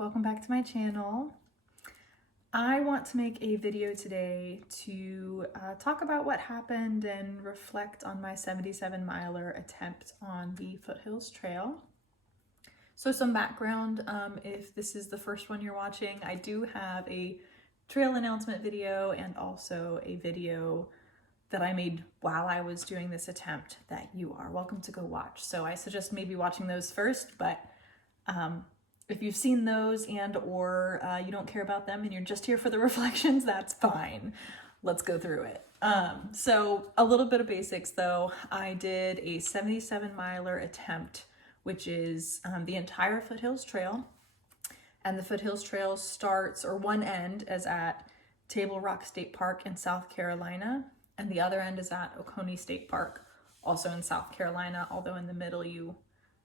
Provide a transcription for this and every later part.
welcome back to my channel. I want to make a video today to talk about what happened and reflect on my 77-miler attempt on the Foothills Trail. So some background, if this is the first one you're watching, I do have a trail announcement video and also a video that I made while I was doing this attempt that you are welcome to go watch. So I suggest maybe watching those first, but if you've seen those or you don't care about them and you're just here for the reflections, that's fine. Let's go through it. So a little bit of basics though. I did a 77-miler attempt, which is the entire Foothills Trail. And the Foothills Trail starts, or one end is at Table Rock State Park in South Carolina, and the other end is at Oconee State Park, also in South Carolina, although in the middle you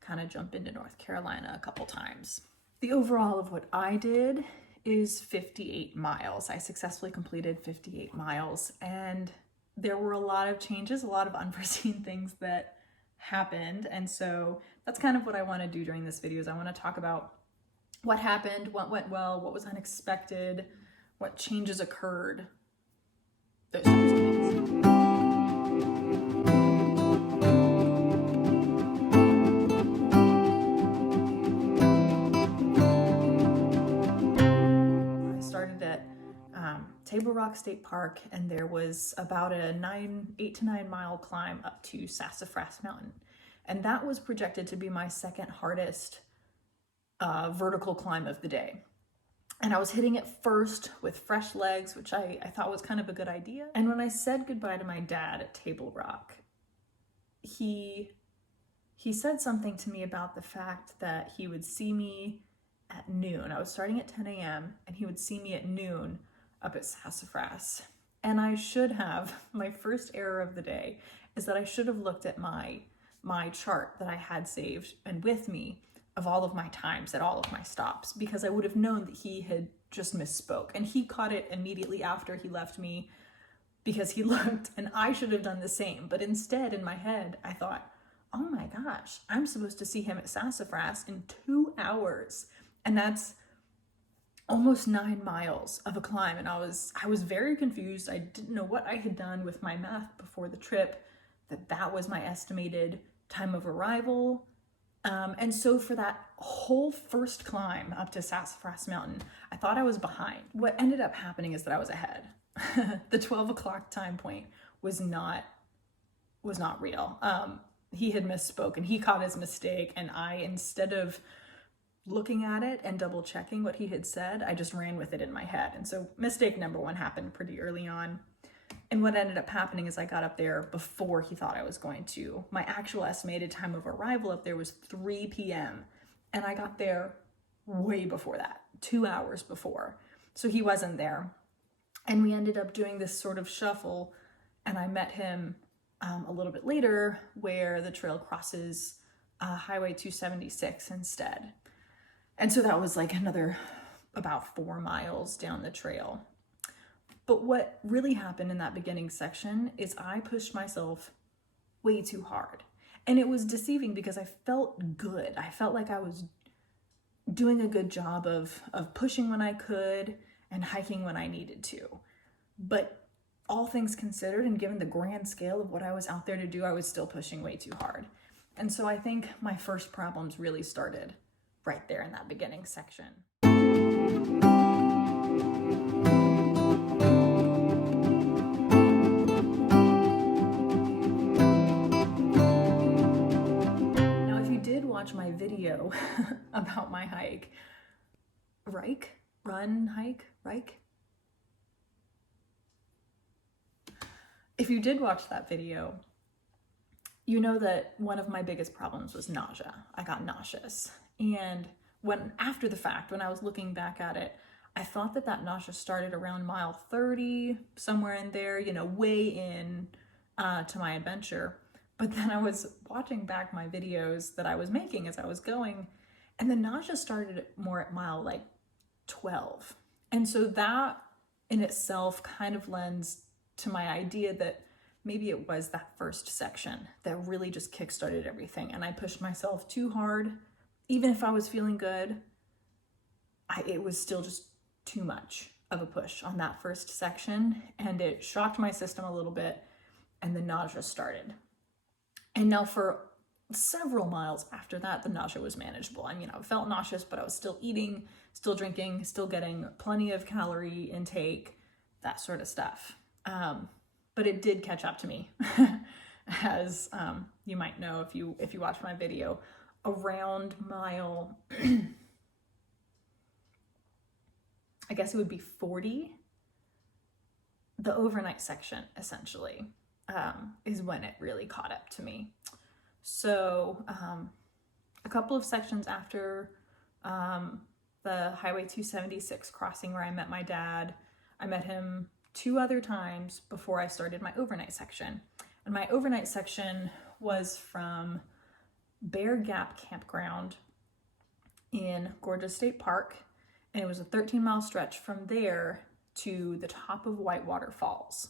kind of jump into North Carolina a couple times. The overall of what I did is 58 miles. I successfully completed 58 miles, and there were a lot of changes, a lot of unforeseen things that happened. And so that's kind of what I want to do during this video is I want to talk about what happened, what went well, what was unexpected, what changes occurred, those types of things. Table Rock State Park, and there was about a 8 to 9 mile climb up to Sassafras Mountain, and that was projected to be my second hardest vertical climb of the day. And I was hitting it first with fresh legs, which I thought was kind of a good idea. And when I said goodbye to my dad at Table Rock, he said something to me about the fact that he would see me at noon. I was starting at 10 a.m. and he would see me at noon up at Sassafras. And I should have, my first error of the day is that I should have looked at my chart that I had saved and with me of all of my times at all of my stops, because I would have known that he had just misspoke. And he caught it immediately after he left me because he looked, and I should have done the same. But instead, in my head, I thought, oh my gosh, I'm supposed to see him at Sassafras in 2 hours. And that's almost 9 miles of a climb, and I was very confused. I didn't know what I had done with my math before the trip, that was my estimated time of arrival. And so for that whole first climb up to Sassafras Mountain, I thought I was behind. What ended up happening is that I was ahead. The 12 o'clock time point was not real. He had misspoken, and he caught his mistake, and I, instead of looking at it and double checking what he had said, I just ran with it in my head. And so mistake number one happened pretty early on. And what ended up happening is I got up there before he thought I was going to. My actual estimated time of arrival up there was 3 p.m. And I got there way before that, 2 hours before. So he wasn't there. And we ended up doing this sort of shuffle, and I met him a little bit later where the trail crosses Highway 276 instead. And so that was like another about 4 miles down the trail. But what really happened in that beginning section is I pushed myself way too hard. And it was deceiving because I felt good. I felt like I was doing a good job of pushing when I could and hiking when I needed to. But all things considered, and given the grand scale of what I was out there to do, I was still pushing way too hard. And so I think my first problems really started right there in that beginning section. Now, if you did watch my video about my hike, if you did watch that video, you know that one of my biggest problems was nausea. I got nauseous. And after the fact, when I was looking back at it, I thought that nausea started around mile 30, somewhere in there, way in to my adventure. But then I was watching back my videos that I was making as I was going, and the nausea started more at mile 12. And so that in itself kind of lends to my idea that maybe it was that first section that really just kickstarted everything. And I pushed myself too hard. Even if I was feeling good, it was still just too much of a push on that first section, and it shocked my system a little bit, and the nausea started. And now for several miles after that, the nausea was manageable. I mean, I felt nauseous, but I was still eating, still drinking, still getting plenty of calorie intake, that sort of stuff. But it did catch up to me, as you might know if you watch my video, around mile, I guess it would be 40, the overnight section essentially is when it really caught up to me. So a couple of sections after the Highway 276 crossing where I met my dad, I met him 2 other times before I started my overnight section. And my overnight section was from Bear Gap Campground in Gorgeous State Park, and it was a 13-mile stretch from there to the top of Whitewater Falls.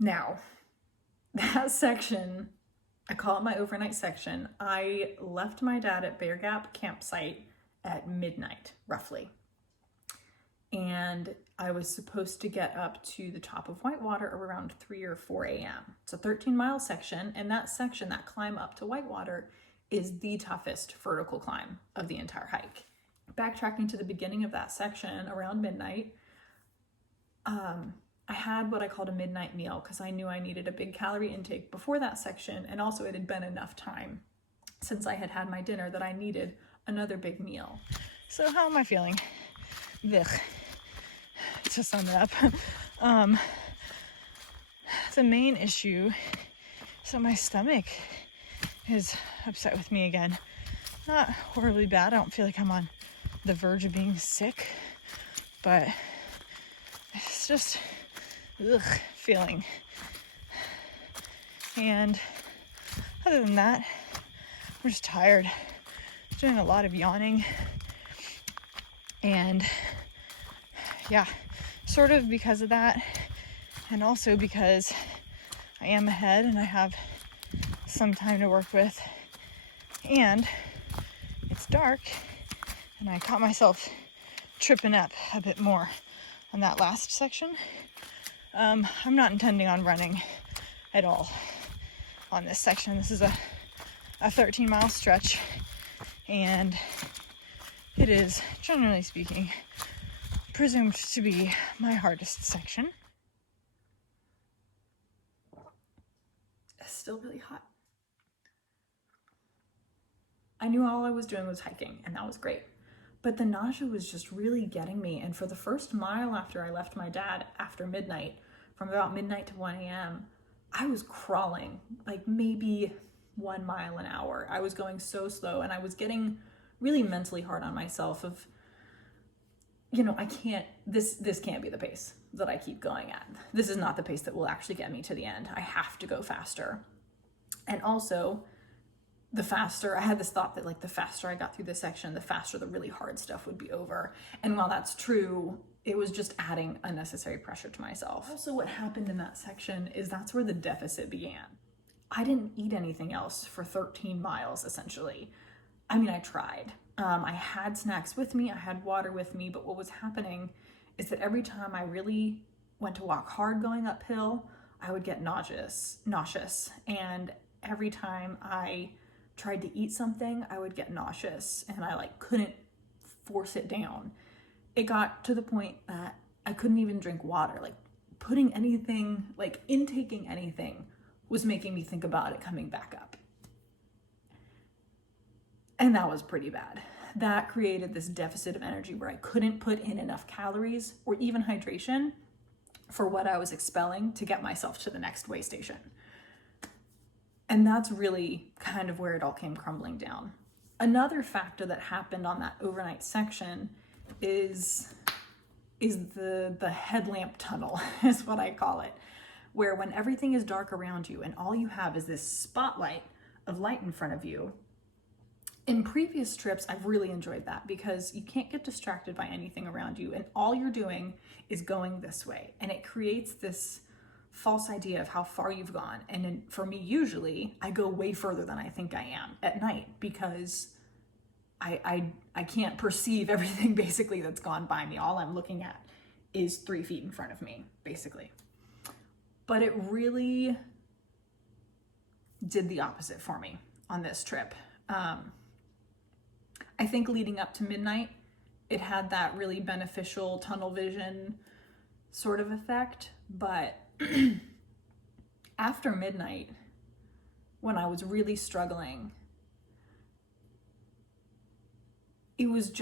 Now, that section, I call it my overnight section. I left my dad at Bear Gap campsite at midnight, roughly. And I was supposed to get up to the top of Whitewater around 3 or 4 a.m. It's a 13-mile section, and that section, that climb up to Whitewater, is the toughest vertical climb of the entire hike. Backtracking to the beginning of that section around midnight, I had what I called a midnight meal because I knew I needed a big calorie intake before that section, and also it had been enough time since I had had my dinner that I needed another big meal. So how am I feeling? Ugh. To sum it up, the main issue is that my stomach is upset with me again. Not horribly bad. I don't feel like I'm on the verge of being sick, but it's just feeling. And other than that, I'm just tired. I'm doing a lot of yawning, and yeah, sort of because of that, and also because I am ahead and I have some time to work with, and it's dark, and I caught myself tripping up a bit more on that last section. I'm not intending on running at all on this section. This is a 13-mile stretch, and it is, generally speaking, presumed to be my hardest section. It's still really hot. I knew all I was doing was hiking, and that was great. But the nausea was just really getting me. And for the first mile after I left my dad after midnight, from about midnight to 1 a.m., I was crawling like maybe 1 mile an hour. I was going so slow, and I was getting really mentally hard on myself of, I can't, this can't be the pace that I keep going at. This is not the pace that will actually get me to the end. I have to go faster. And also, the faster, I had this thought that the faster I got through this section, the faster the really hard stuff would be over. And while that's true, it was just adding unnecessary pressure to myself. Also, what happened in that section is that's where the deficit began. I didn't eat anything else for 13 miles, essentially. I mean, I tried. I had snacks with me, I had water with me, but what was happening is that every time I really went to walk hard going uphill, I would get nauseous. And every time I tried to eat something, I would get nauseous, and I couldn't force it down. It got to the point that I couldn't even drink water. Putting anything, intaking anything was making me think about it coming back up. And that was pretty bad. That created this deficit of energy where I couldn't put in enough calories or even hydration for what I was expelling to get myself to the next way station. And that's really kind of where it all came crumbling down. Another factor that happened on that overnight section is the headlamp tunnel, is what I call it, where when everything is dark around you and all you have is this spotlight of light in front of you. In previous trips, I've really enjoyed that because you can't get distracted by anything around you, and all you're doing is going this way, and it creates this false idea of how far you've gone. And for me, usually I go way further than I think I am at night because I can't perceive everything basically that's gone by me. All I'm looking at is 3 feet in front of me, basically. But it really did the opposite for me on this trip. I think leading up to midnight, it had that really beneficial tunnel vision sort of effect. But after midnight, when I was really struggling, it was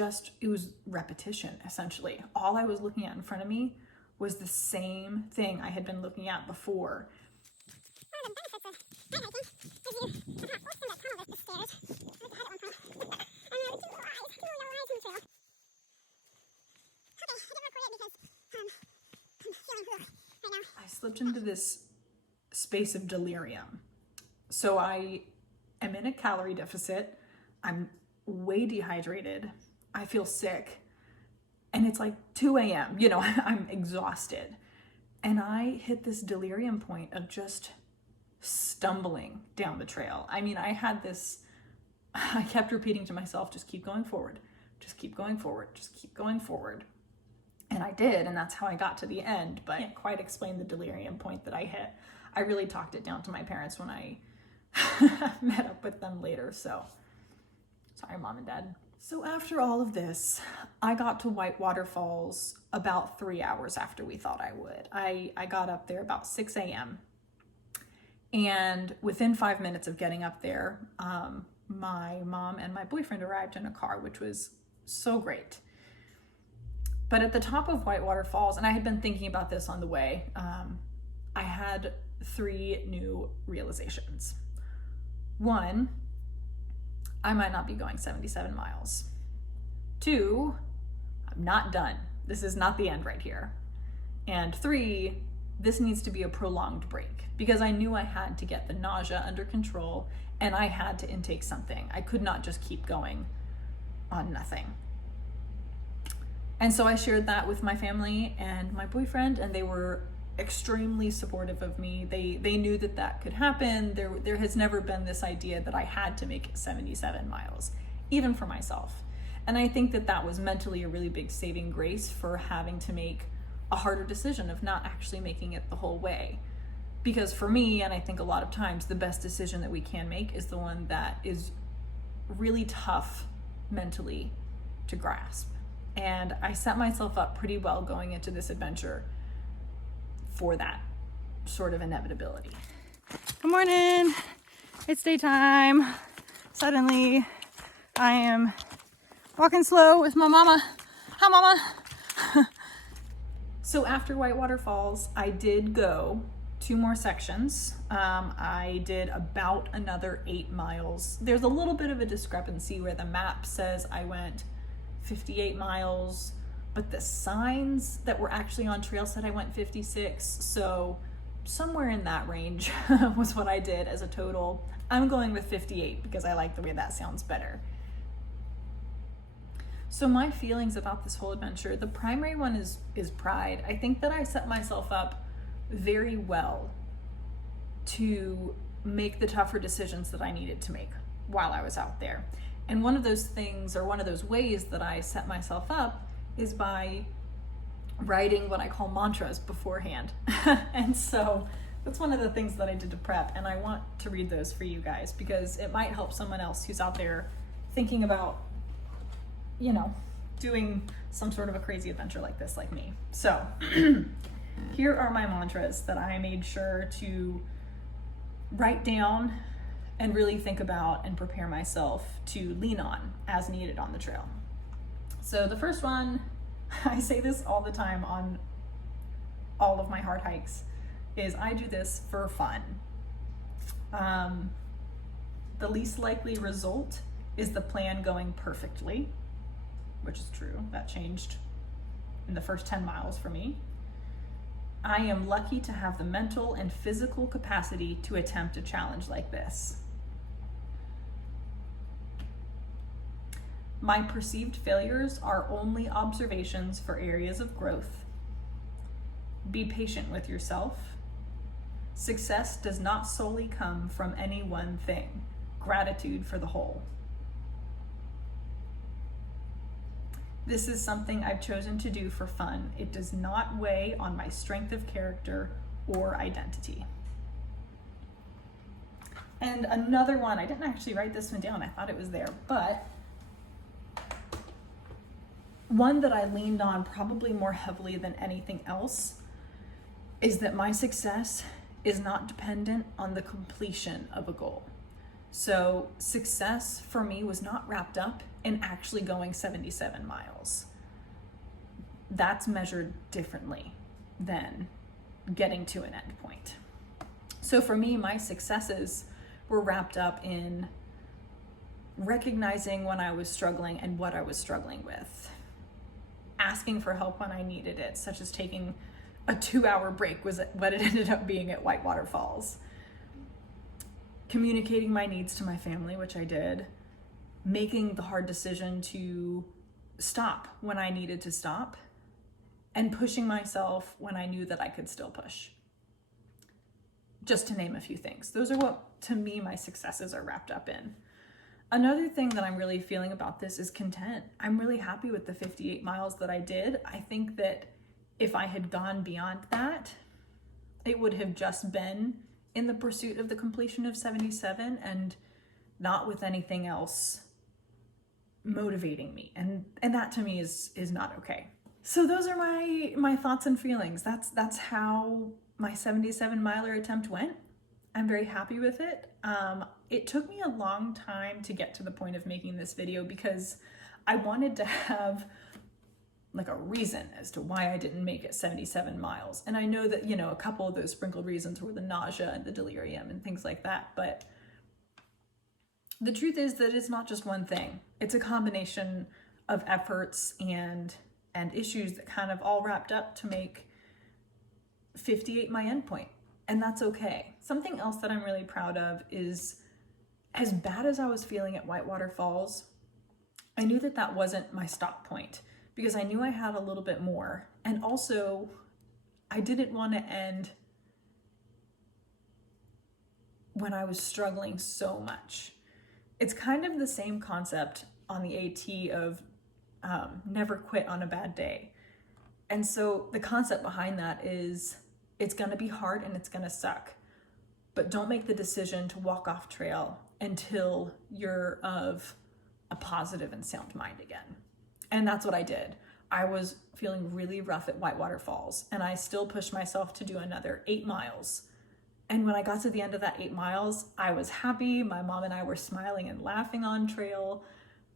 repetition, essentially. All I was looking at in front of me was the same thing I had been looking at before. I slipped into this space of delirium. So I am in a calorie deficit. I'm way dehydrated. I feel sick. And it's like 2 a.m. You know, I'm exhausted. And I hit this delirium point of just stumbling down the trail. I mean, I kept repeating to myself, just keep going forward. Just keep going forward. Just keep going forward. And I did, and that's how I got to the end, but I can't quite explain the delirium point that I hit. I really talked it down to my parents when I met up with them later, so sorry, Mom and Dad. So after all of this, I got to Whitewater Falls about 3 hours after we thought I would. I got up there about 6 a.m. And within 5 minutes of getting up there, my mom and my boyfriend arrived in a car, which was so great. But at the top of Whitewater Falls, and I had been thinking about this on the way, I had 3 new realizations. 1, I might not be going 77 miles. 2, I'm not done. This is not the end right here. And 3, this needs to be a prolonged break, because I knew I had to get the nausea under control and I had to intake something. I could not just keep going on nothing. And so I shared that with my family and my boyfriend, and they were extremely supportive of me. They knew that could happen. There has never been this idea that I had to make 77 miles, even for myself. And I think that was mentally a really big saving grace for having to make a harder decision of not actually making it the whole way. Because for me, and I think a lot of times, the best decision that we can make is the one that is really tough mentally to grasp. And I set myself up pretty well going into this adventure for that sort of inevitability. Good morning. It's daytime. Suddenly, I am walking slow with my mama. Hi, Mama. So after Whitewater Falls, I did go 2 more sections. I did about another 8 miles. There's a little bit of a discrepancy where the map says I went 58 miles, but the signs that were actually on trail said I went 56. So somewhere in that range was what I did as a total. I'm going with 58 because I like the way that sounds better. So my feelings about this whole adventure, the primary one is pride. I think that I set myself up very well to make the tougher decisions that I needed to make while I was out there. And one of those things, or one of those ways that I set myself up, is by writing what I call mantras beforehand. And so that's one of the things that I did to prep, and I want to read those for you guys because it might help someone else who's out there thinking about, doing some sort of a crazy adventure like this, like me. So here are my mantras that I made sure to write down and really think about and prepare myself to lean on as needed on the trail. So the first one, I say this all the time on all of my hard hikes, is I do this for fun. The least likely result is the plan going perfectly, which is true. That changed in the first 10 miles for me. I am lucky to have the mental and physical capacity to attempt a challenge like this. My perceived failures are only observations for areas of growth. Be patient with yourself. Success does not solely come from any one thing. Gratitude for the whole. This is something I've chosen to do for fun. It does not weigh on my strength of character or identity. And another one, I didn't actually write this one down, I thought it was there, but one that I leaned on probably more heavily than anything else is that my success is not dependent on the completion of a goal. So success for me was not wrapped up in actually going 77 miles. That's measured differently than getting to an end point. So for me, my successes were wrapped up in recognizing when I was struggling and what I was struggling with, asking for help when I needed it, such as taking a 2-hour break was what it ended up being at Whitewater Falls, communicating my needs to my family, which I did, making the hard decision to stop when I needed to stop, and pushing myself when I knew that I could still push. Just to name a few things. Those are what, to me, my successes are wrapped up in. Another thing that I'm really feeling about this is content. I'm really happy with the 58 miles that I did. I think that if I had gone beyond that, it would have just been in the pursuit of the completion of 77 and not with anything else motivating me. And that to me is not okay. So those are my thoughts and feelings. That's how my 77 miler attempt went. I'm very happy with it. It took me a long time to get to the point of making this video because I wanted to have like a reason as to why I didn't make it 77 miles. And I know that, you know, a couple of those sprinkled reasons were the nausea and the delirium and things like that. But the truth is that it's not just one thing. It's a combination of efforts and issues that kind of all wrapped up to make 58 my endpoint. And that's okay. Something else that I'm really proud of is, as bad as I was feeling at Whitewater Falls, I knew that that wasn't my stop point because I knew I had a little bit more. And also, I didn't want to end when I was struggling so much. It's kind of the same concept on the AT of never quit on a bad day. And so the concept behind that is it's going to be hard and it's going to suck, but don't make the decision to walk off trail until you're of a positive and sound mind again. And that's what I did. I was feeling really rough at Whitewater Falls and I still pushed myself to do another 8 miles. And when I got to the end of that 8 miles, I was happy. My mom and I were smiling and laughing on trail.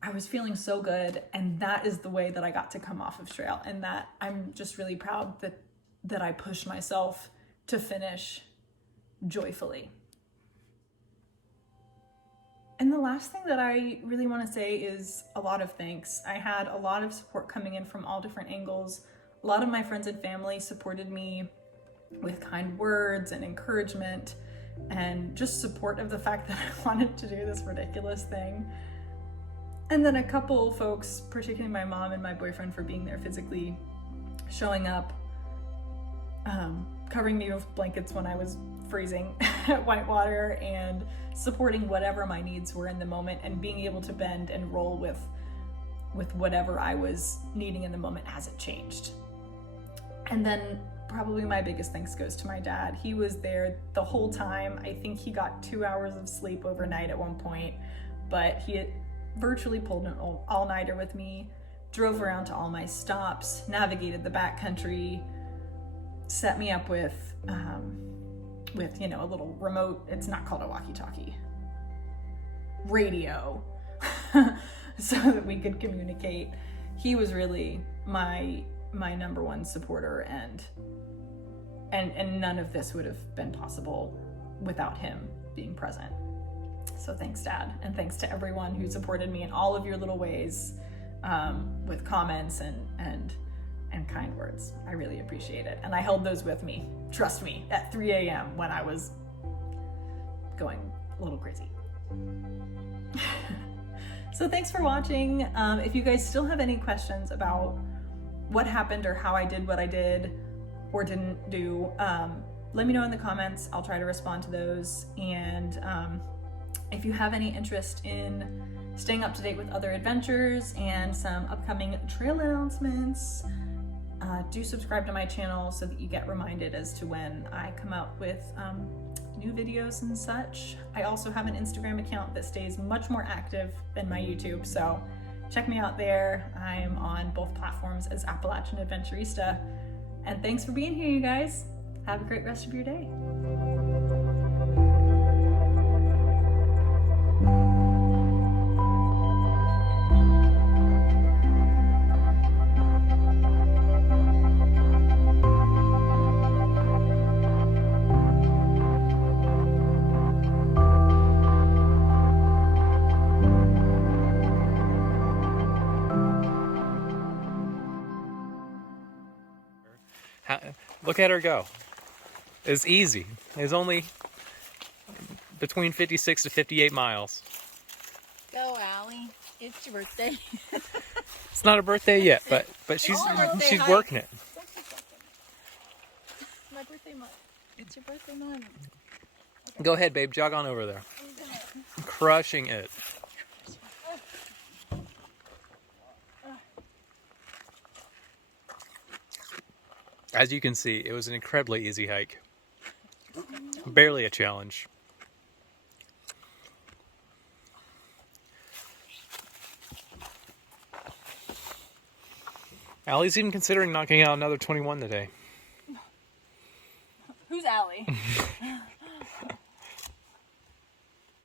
I was feeling so good. And that is the way that I got to come off of trail. And that I'm just really proud that I pushed myself to finish joyfully. And the last thing that I really want to say is a lot of thanks. I had a lot of support coming in from all different angles. A lot of my friends and family supported me with kind words and encouragement and just support of the fact that I wanted to do this ridiculous thing. And then a couple folks, particularly my mom and my boyfriend for being there physically, showing up, covering me with blankets when I was freezing at Whitewater and supporting whatever my needs were in the moment and being able to bend and roll with whatever I was needing in the moment as it changed. And then probably my biggest thanks goes to my dad. He was there the whole time. I think he got 2 hours of sleep overnight at one point, but he had virtually pulled an all-nighter with me, drove around to all my stops, navigated the backcountry, set me up with you know, a little remote, it's not called a walkie-talkie, radio, so that we could communicate. He was really my number one supporter, and none of this would have been possible without him being present. So thanks, Dad, and thanks to everyone who supported me in all of your little ways, with comments and kind words. I really appreciate it. And I held those with me, trust me, at 3 a.m. when I was going a little crazy. So thanks for watching. If you guys still have any questions about what happened or how I did what I did or didn't do, let me know in the comments. I'll try to respond to those. And if you have any interest in staying up to date with other adventures and some upcoming trail announcements. Do subscribe to my channel so that you get reminded as to when I come out with new videos and such. I also have an Instagram account that stays much more active than my YouTube, so check me out there. I'm on both platforms as Appalachian Adventurista. And thanks for being here, you guys. Have a great rest of your day. Look at her go. It's easy. It's only between 56 to 58 miles. Go, Allie. It's your birthday. It's not her birthday yet, but she's working it. My birthday month. It's your birthday month. Go ahead, babe. Jog on over there. Crushing it. As you can see, it was an incredibly easy hike. Barely a challenge. Allie's even considering knocking out another 21 today. Who's Allie?